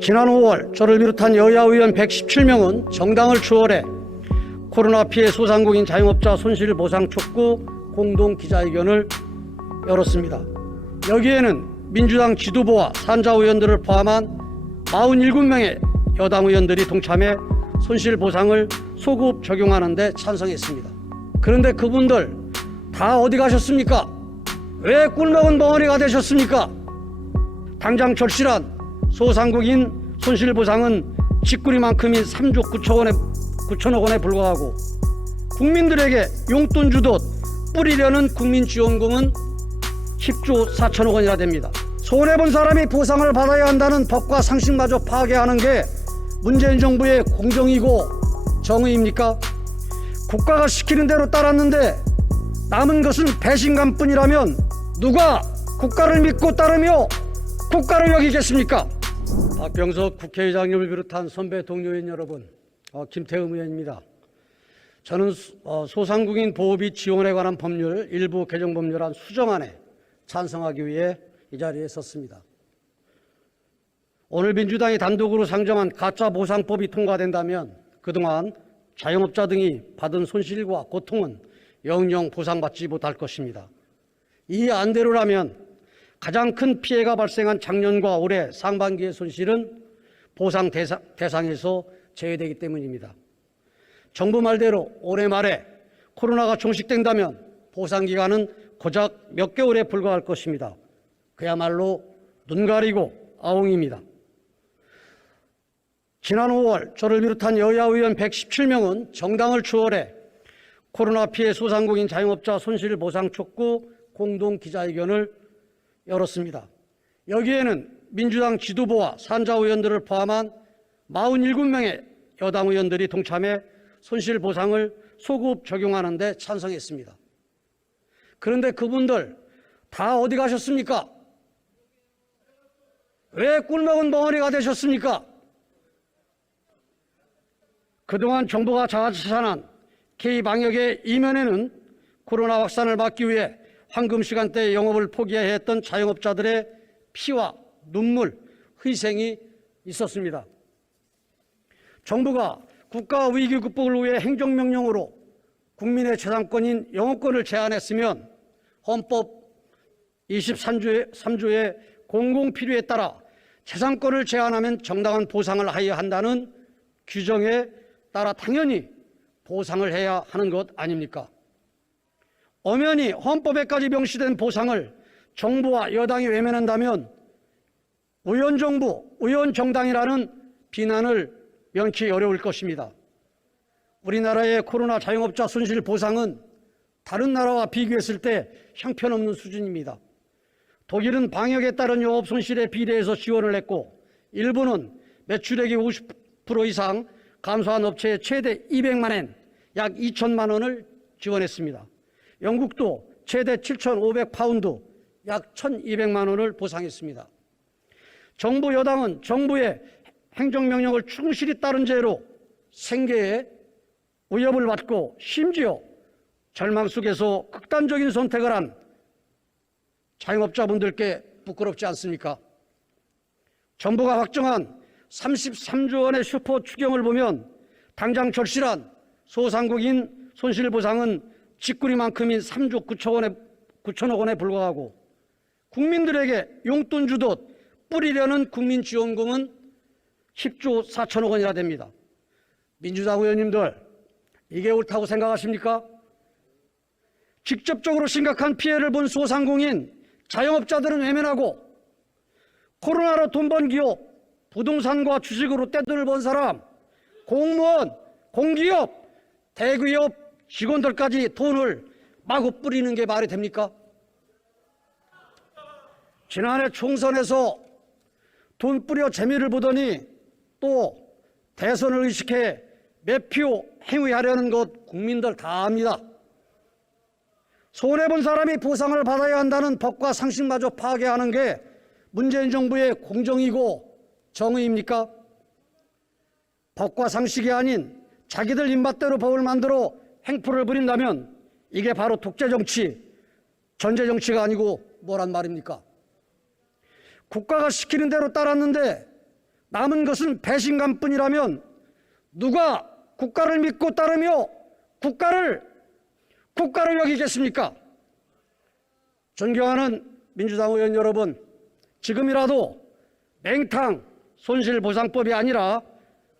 지난 5월 저를 비롯한 여야 의원 117명은 정당을 추월해 코로나 피해 소상공인 자영업자 손실보상 촉구 공동 기자회견을 열었습니다. 여기에는 민주당 지도부와 산자 의원들을 포함한 47명의 여당 의원들이 동참해 손실보상을 소급 적용하는 데 찬성했습니다. 그런데 그분들 다 어디 가셨습니까? 왜 꿀먹은 벙어리가 되셨습니까? 당장 절실한 소상공인 손실보상은 쥐꾸리만큼인 3조 9천억 원에 불과하고 국민들에게 용돈 주듯 뿌리려는 국민지원금은 10조 4천억 원이나 됩니다. 손해본 사람이 보상을 받아야 한다는 법과 상식마저 파괴하는 게 문재인 정부의 공정이고 정의입니까? 국가가 시키는 대로 따랐는데 남은 것은 배신감뿐이라면 누가 국가를 믿고 따르며 국가를 여기겠습니까? 박병석 국회의장님을 비롯한 선배 동료 의원 여러분, 김태흠 의원입니다. 저는 소상공인 보호비 지원에 관한 법률 일부 개정 법률안 수정안에 찬성하기 위해 이 자리에 섰습니다. 오늘 민주당이 단독으로 상정한 가짜 보상법이 통과된다면 그동안 자영업자 등이 받은 손실과 고통은 영영 보상받지 못할 것입니다. 이 안대로라면 가장 큰 피해가 발생한 작년과 올해 상반기의 손실은 보상 대상에서 제외되기 때문입니다. 정부 말대로 올해 말에 코로나가 종식된다면 보상 기간은 고작 몇 개월에 불과할 것입니다. 그야말로 눈 가리고 아웅입니다. 지난 5월 저를 비롯한 여야 의원 117명은 정당을 추월해 코로나 피해 소상공인 자영업자 손실보상 촉구 공동 기자회견을 열었습니다. 여기에는 민주당 지도부와 산자 의원들을 포함한 47명의 여당 의원들이 동참해 손실보상을 소급 적용하는 데 찬성했습니다. 그런데 그분들 다 어디 가셨습니까? 왜 꿀먹은 벙어리가 되셨습니까? 그동안 정부가 자화자찬한 K방역의 이면에는 코로나 확산을 막기 위해 황금 시간대에 영업을 포기해야 했던 자영업자들의 피와 눈물, 희생이 있었습니다. 정부가 국가 위기 극복을 위해 행정명령으로 국민의 재산권인 영업권을 제한했으면 헌법 23조의 공공필요에 따라 재산권을 제한하면 정당한 보상을 해야 한다는 규정에 따라 당연히 보상을 해야 하는 것 아닙니까? 엄연히 헌법에까지 명시된 보상을 정부와 여당이 외면한다면 의원정부, 의원정당이라는 비난을 면치 어려울 것입니다. 우리나라의 코로나 자영업자 손실 보상은 다른 나라와 비교했을 때 형편없는 수준입니다. 독일은 방역에 따른 영업 손실에 비례해서 지원을 했고 일본은 매출액이 50% 이상 감소한 업체에 최대 200만 엔, 약 2천만 원을 지원했습니다. 영국도 최대 7,500파운드, 약 1,200만 원을 보상했습니다. 정부 여당은 정부의 행정명령을 충실히 따른 죄로 생계에 위협을 받고 심지어 절망 속에서 극단적인 선택을 한 자영업자분들께 부끄럽지 않습니까? 정부가 확정한 33조 원의 슈퍼 추경을 보면 당장 절실한 소상공인 손실보상은 쥐꾸리만큼인 3조 9천억 원에 불과하고 국민들에게 용돈 주듯 뿌리려는 국민지원금은 10조 4천억 원이나 됩니다. 민주당 의원님들, 이게 옳다고 생각하십니까? 직접적으로 심각한 피해를 본 소상공인, 자영업자들은 외면하고 코로나로 돈 번 기업, 부동산과 주식으로 떼돈을 번 사람, 공무원, 공기업, 대기업 직원들까지 돈을 마구 뿌리는 게 말이 됩니까? 지난해 총선에서 돈 뿌려 재미를 보더니 또 대선을 의식해 매표 행위하려는 것 국민들 다 압니다. 손해본 사람이 보상을 받아야 한다는 법과 상식마저 파괴하는 게 문재인 정부의 공정이고 정의입니까? 법과 상식이 아닌 자기들 입맛대로 법을 만들어 행포를 부린다면 이게 바로 독재정치, 전제정치가 아니고 뭐란 말입니까? 국가가 시키는 대로 따랐는데 남은 것은 배신감뿐이라면 누가 국가를 믿고 따르며 국가를 여기겠습니까? 존경하는 민주당 의원 여러분, 지금이라도 맹탕 손실보상법이 아니라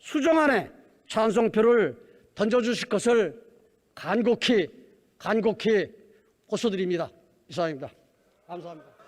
수정안에 찬성표를 던져주실 것을 간곡히 호소드립니다. 이상입니다. 감사합니다.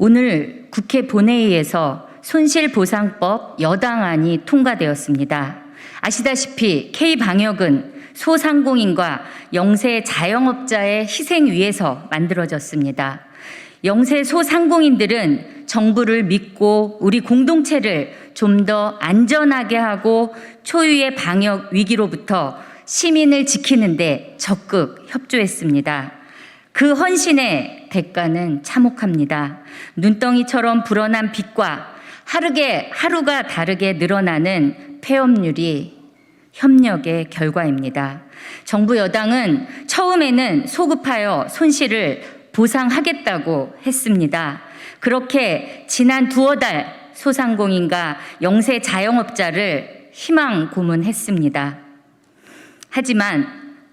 오늘 국회 본회의에서 손실보상법 여당안이 통과되었습니다. 아시다시피 K방역은 소상공인과 영세 자영업자의 희생 위에서 만들어졌습니다. 영세 소상공인들은 정부를 믿고 우리 공동체를 좀 더 안전하게 하고 초유의 방역 위기로부터 시민을 지키는 데 적극 협조했습니다. 그 헌신의 대가는 참혹합니다. 눈덩이처럼 불어난 빚과 하루가 다르게 늘어나는 폐업률이 협력의 결과입니다. 정부 여당은 처음에는 소급하여 손실을 보상하겠다고 했습니다. 그렇게 지난 두어 달 소상공인과 영세 자영업자를 희망 고문했습니다. 하지만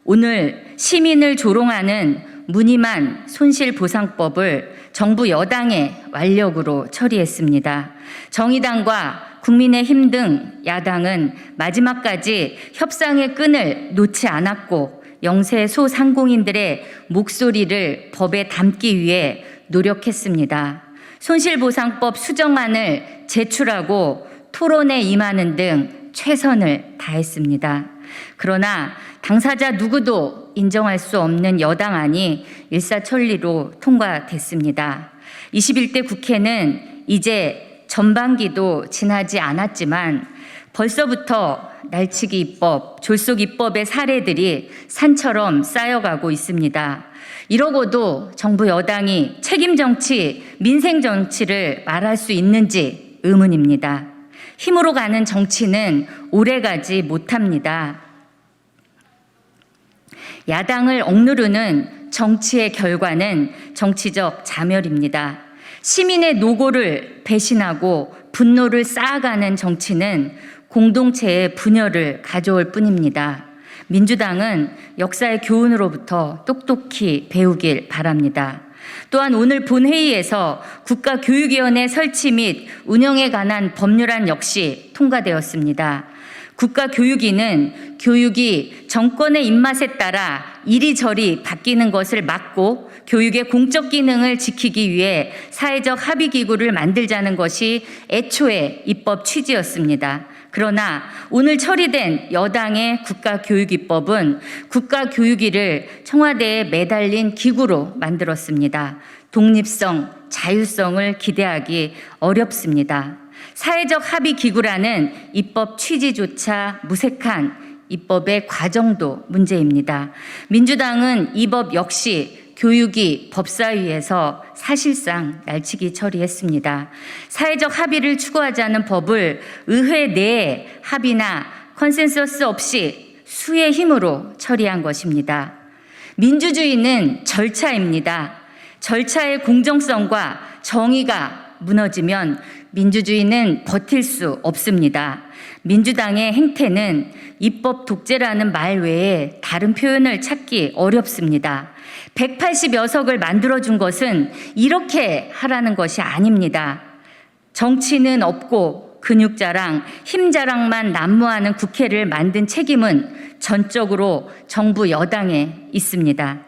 오늘 시민을 조롱하는 무늬만 손실보상법을 정부 여당의 완력으로 처리했습니다. 정의당과 국민의힘 등 야당은 마지막까지 협상의 끈을 놓지 않았고 영세 소상공인들의 목소리를 법에 담기 위해 노력했습니다. 손실보상법 수정안을 제출하고 토론에 임하는 등 최선을 다했습니다. 그러나 당사자 누구도 인정할 수 없는 여당안이 일사천리로 통과됐습니다. 21대 국회는 이제 전반기도 지나지 않았지만 벌써부터 날치기 입법, 졸속 입법의 사례들이 산처럼 쌓여가고 있습니다. 이러고도 정부 여당이 책임 정치, 민생 정치를 말할 수 있는지 의문입니다. 힘으로 가는 정치는 오래가지 못합니다. 야당을 억누르는 정치의 결과는 정치적 자멸입니다. 시민의 노고를 배신하고 분노를 쌓아가는 정치는 공동체의 분열을 가져올 뿐입니다. 민주당은 역사의 교훈으로부터 똑똑히 배우길 바랍니다. 또한 오늘 본회의에서 국가교육위원회 설치 및 운영에 관한 법률안 역시 통과되었습니다. 국가교육위는 교육이 정권의 입맛에 따라 이리저리 바뀌는 것을 막고 교육의 공적 기능을 지키기 위해 사회적 합의기구를 만들자는 것이 애초에 입법 취지였습니다. 그러나 오늘 처리된 여당의 국가교육입법은 국가교육위를 청와대에 매달린 기구로 만들었습니다. 독립성, 자율성을 기대하기 어렵습니다. 사회적 합의기구라는 입법 취지조차 무색한 입법의 과정도 문제입니다. 민주당은 이 법 역시 교육위 법사위에서 사실상 날치기 처리했습니다. 사회적 합의를 추구하자는 법을 의회 내에 합의나 컨센서스 없이 수의 힘으로 처리한 것입니다. 민주주의는 절차입니다. 절차의 공정성과 정의가 무너지면 민주주의는 버틸 수 없습니다. 민주당의 행태는 입법 독재라는 말 외에 다른 표현을 찾기 어렵습니다. 180여 석을 만들어준 것은 이렇게 하라는 것이 아닙니다. 정치는 없고 근육자랑, 힘자랑만 난무하는 국회를 만든 책임은 전적으로 정부 여당에 있습니다.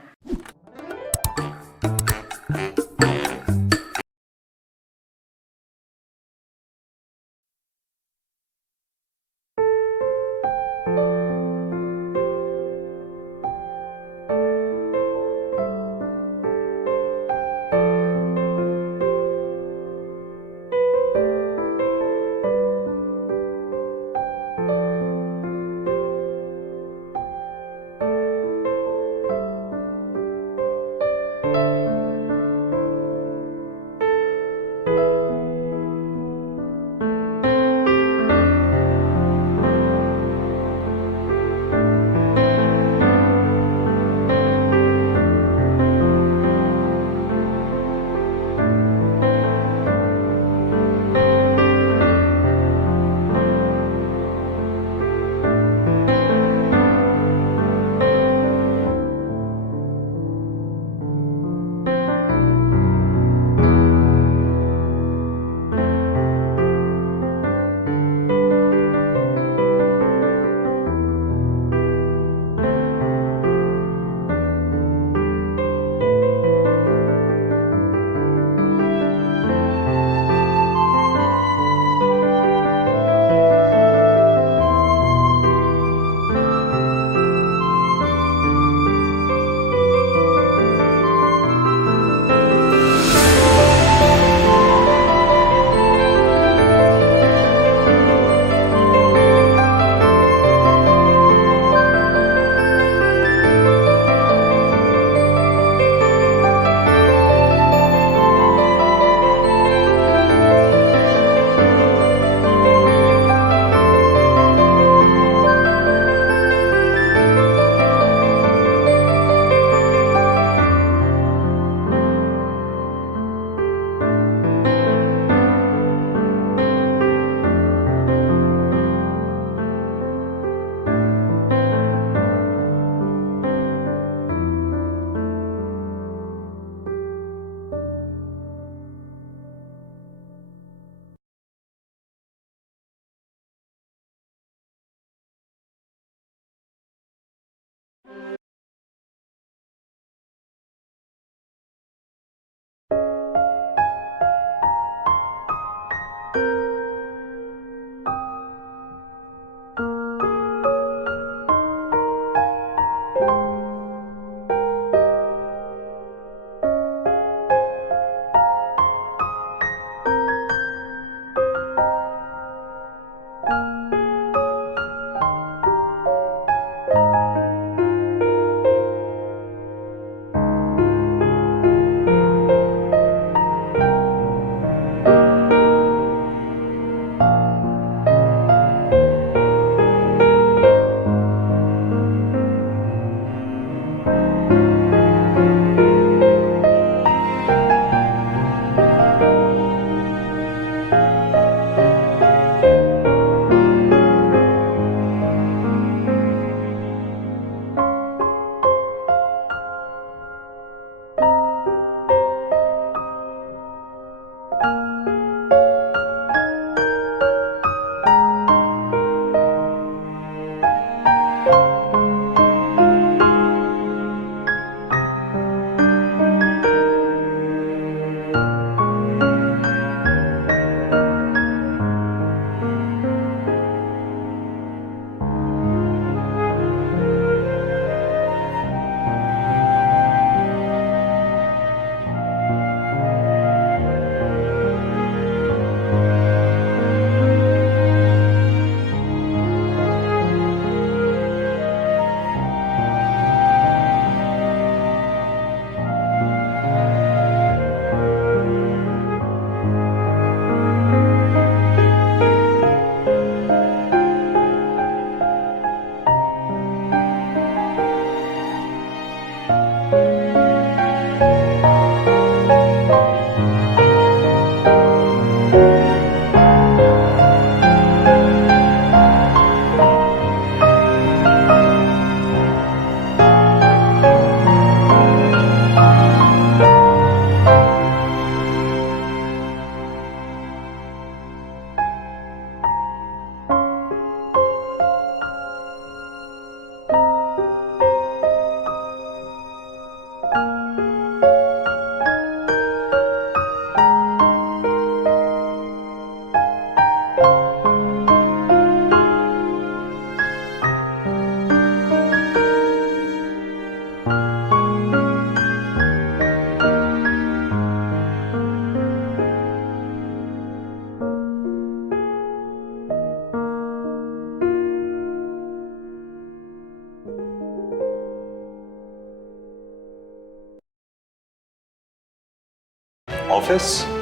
office